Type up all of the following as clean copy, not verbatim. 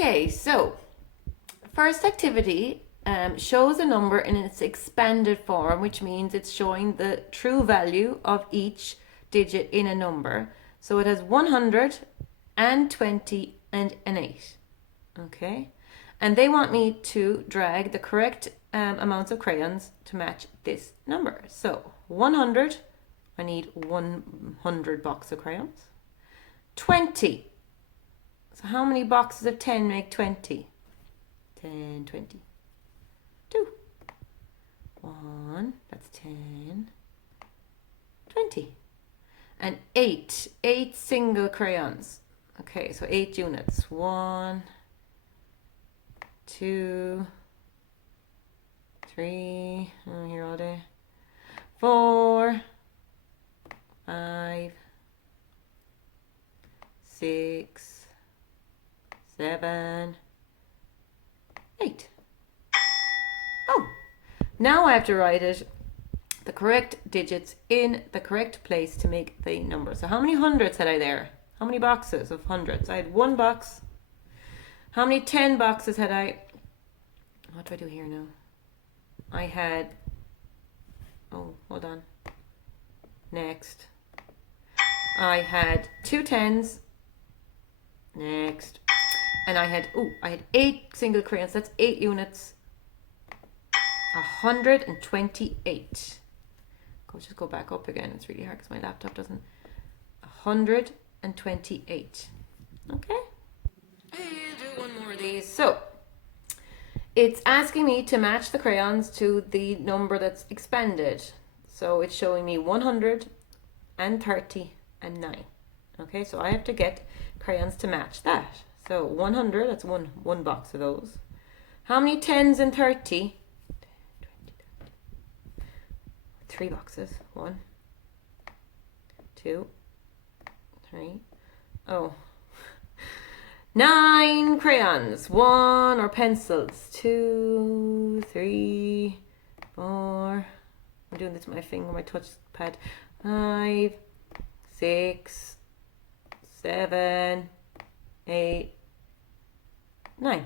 Okay, so first activity shows a number in its expanded form, which means it's showing the true value of each digit in a number. So it has 100 and 20 and an 8. Okay, and they want me to drag the correct amounts of crayons to match this number. So 100, I need 100 boxes of crayons. 20. So how many boxes of 10 make 20? 10, 20. 2. 1, that's 10. 20. And 8. 8 single crayons. Okay, so 8 units. 1, 2, 3. I'm here all day. 4, 5, 6, 7, 8. Oh, now I have to write it, the correct digits in the correct place to make the number. So how many hundreds had I there? How many boxes of hundreds? I had 1 box. How many 10 boxes had I? What do I do here now? I had, oh, hold on. Next. I had 2 10s. Next. And I had 8 single crayons. That's 8 units. 128. Just go back up again. It's really hard because my laptop doesn't. 128. Okay. I'll do one more of these. So it's asking me to match the crayons to the number that's expanded. So it's showing me 100 and 30 and 9. Okay, so I have to get crayons to match that. So 100, that's one box of those. How many 10s and 30? 3 boxes. 1, 2, 3. Oh. 9 crayons. 1 or pencils. 2, 3, 4. I'm doing this with my finger, my touch pad. 5, 6, 7, 8, 9.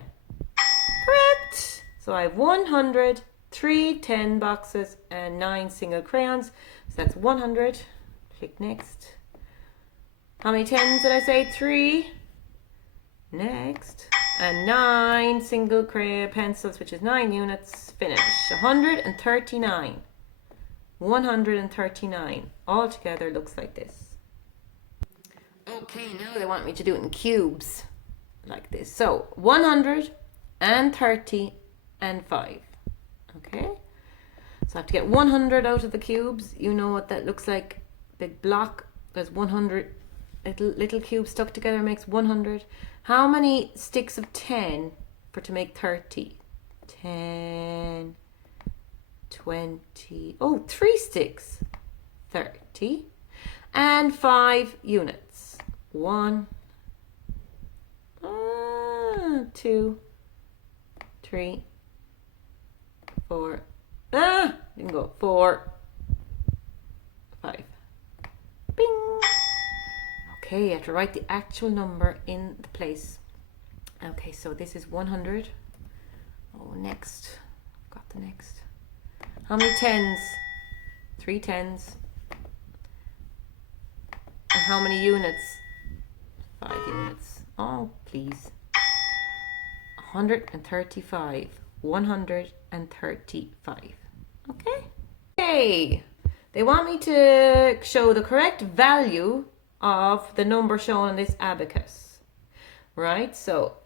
Correct. So I have 100, 3 10 boxes and 9 single crayons. So that's 100. Click next. How many 10s did I say? 3. Next. And 9 single crayon pencils, which is 9 units. Finish. 139. 139. All together looks like this. Okay, now they want me to do it in cubes. Like this. So 100 and 30 and 5. Okay. So I have to get 100 out of the cubes. You know what that looks like. Big block. There's 100 little cubes stuck together makes 100. How many sticks of 10 to make 30? 10, 20. Oh, 3 sticks. 30. And 5 units. 1, 2, 3, 4. Didn't go. 4, 5. Bing. Okay, you have to write the actual number in the place. Okay, so this is 100. Oh, next. Got the next. How many 10s? 3 10s. And how many units? 5 units. Oh, please. 135. 135. Okay? Okay. They want me to show the correct value of the number shown on this abacus. Right? So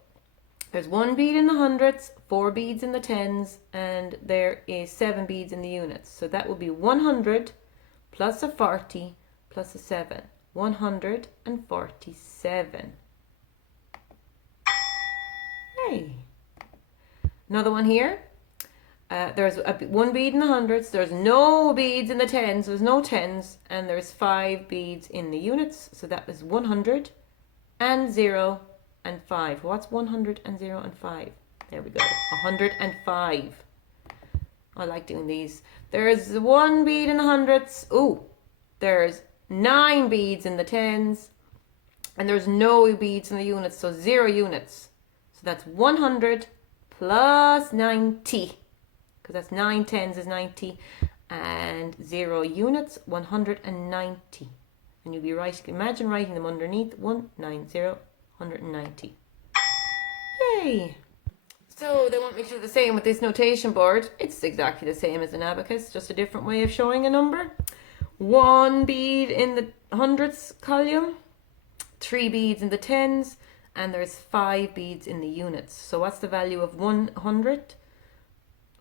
there's 1 bead in the hundreds, 4 beads in the 10s, and there is 7 beads in the units. So that will be 100 plus a 40 plus a 7. 147. Hey. Another one here. There's 1 bead in the hundreds. There's no beads in the 10s. There's no 10s. And there's 5 beads in the units. So that is 100 and 0 and 5. What's 100 and 0 and 5? There we go. 105. I like doing these. There's 1 bead in the hundreds. Ooh. There's 9 beads in the 10s. And there's no beads in the units. So 0 units. So that's 100 plus 90, because that's 9 tens is 90, and 0 units, 190. And you'll be right, imagine writing them underneath, 190, 190. Yay! So they want me to do the same with this notation board. It's exactly the same as an abacus, just a different way of showing a number. 1 bead in the hundredths column, 3 beads in the tens, and there's 5 beads in the units. So what's the value of 100?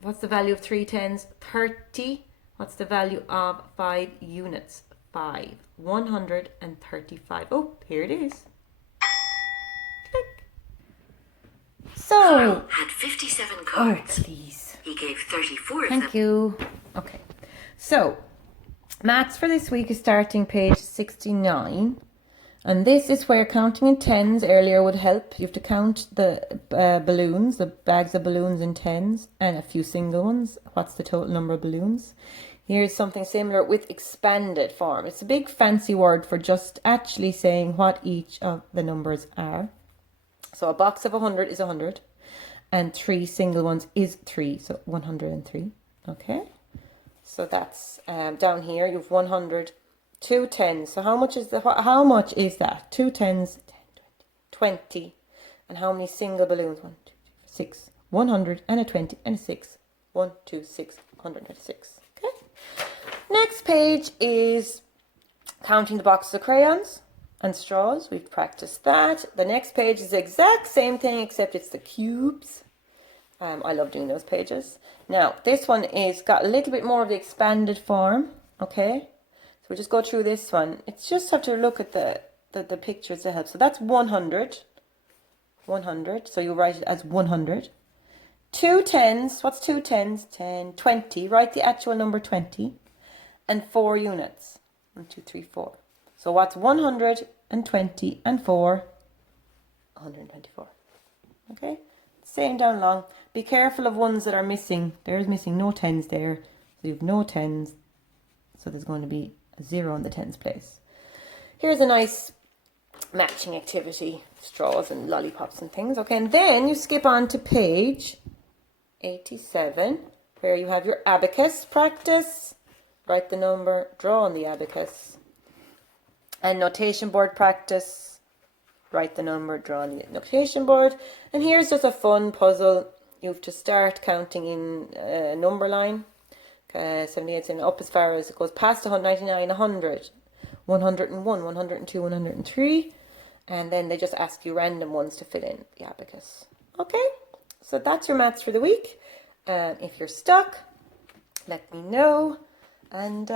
What's the value of 3 tens? 30. What's the value of 5 units? 5. 135. Oh, here it is. Click. So, Carl had 57 cards. Oh, please. He gave 34 of them. Thank you. Okay. So, maths for this week is starting page 69. And this is where counting in tens earlier would help. You have to count the balloons, the bags of balloons in tens, and a few single ones. What's the total number of balloons? Here's something similar with expanded form. It's a big fancy word for just actually saying what each of the numbers are. So a box of 100 is 100, and 3 single ones is 3, so 103. Okay, so that's down here. You have 100. 2 tens. So how much is that? 2 tens, 10, 20, 20. And how many single balloons? 1, 2, 3, 6. 100 and a 20 and a 6. 1, 2, 6, 126. Okay. Next page is counting the boxes of crayons and straws. We've practiced that. The next page is the exact same thing except it's the cubes. I love doing those pages. Now this one is got a little bit more of the expanded form. Okay. So we'll just go through this one. It's just have to look at the pictures to help. So that's 100. 100. So you write it as 100. 2 tens. What's 2 tens? 10, 20. Write the actual number 20. And 4 units. 1, 2, 3, 4. So what's 120 and 4? 124. Okay. Same down along. Be careful of ones that are missing. There's missing no tens there. So you have no tens. So there's going to be a 0 in the tens place. Here's a nice matching activity, straws and lollipops and things. Okay, and then you skip on to page 87, where you have your abacus practice. Write the number, draw on the abacus. And notation board practice. Write the number, draw on the notation board. And here's just a fun puzzle. You have to start counting in a number line. 78 and up as far as it goes past 199, 100, 101, 102, 103, and then they just ask you random ones to fill in the abacus. Okay, so that's your maths for the week. If you're stuck, let me know, and